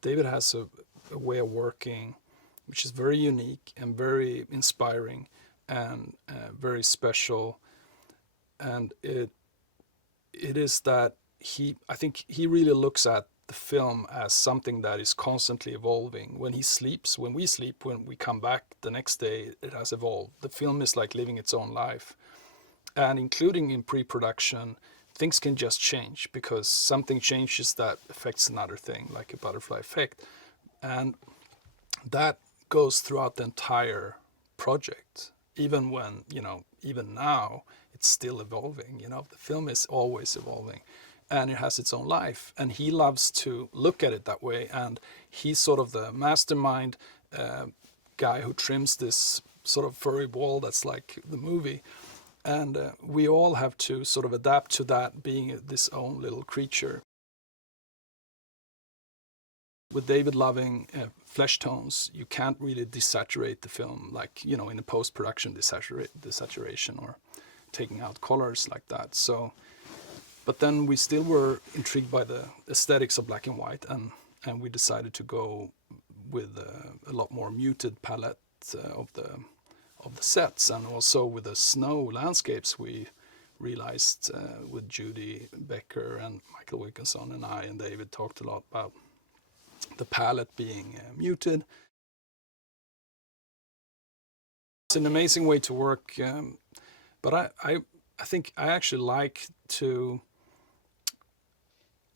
David has a way of working which is very unique and very inspiring and very special. And it is that I think he really looks at the film as something that is constantly evolving. When he sleeps, when we sleep, when we come back the next day, it has evolved. The film is like living its own life. And including in pre-production, things can just change because something changes that affects another thing, like a butterfly effect. And that goes throughout the entire project, even when, even now, it's still evolving. The film is always evolving and it has its own life. And he loves to look at it that way. And he's sort of the mastermind guy who trims this sort of furry ball that's like the movie. And we all have to sort of adapt to that being this own little creature. With David loving flesh tones, you can't really desaturate the film like, in a post-production desaturation or taking out colors like that. So, but then we still were intrigued by the aesthetics of black and white, and we decided to go with a lot more muted palette of the sets, and also with the snow landscapes. We realized with Judy Becker and Michael Wilkinson and I and David talked a lot about the palette being muted. It's an amazing way to work, but I think I actually like to.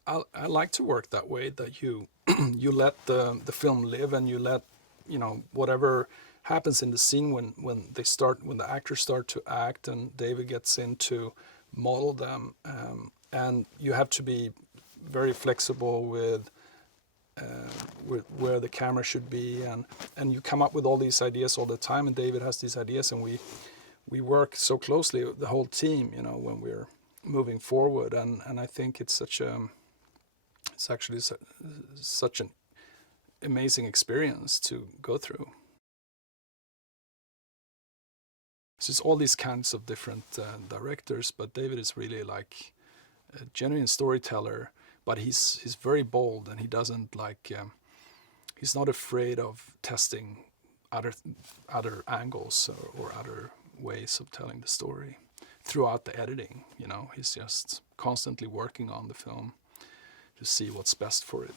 I like to work that way, that you you let the film live, and you let whatever happens in the scene when the actors start to act and David gets in to model them, and you have to be very flexible with where the camera should be, and you come up with all these ideas all the time, and David has these ideas, and we work so closely, the whole team, when we're moving forward, and I think it's actually such an amazing experience to go through. So it's all these kinds of different directors, but David is really like a genuine storyteller, but he's very bold, and he doesn't he's not afraid of testing other angles or other ways of telling the story throughout the editing. He's just constantly working on the film to see what's best for it.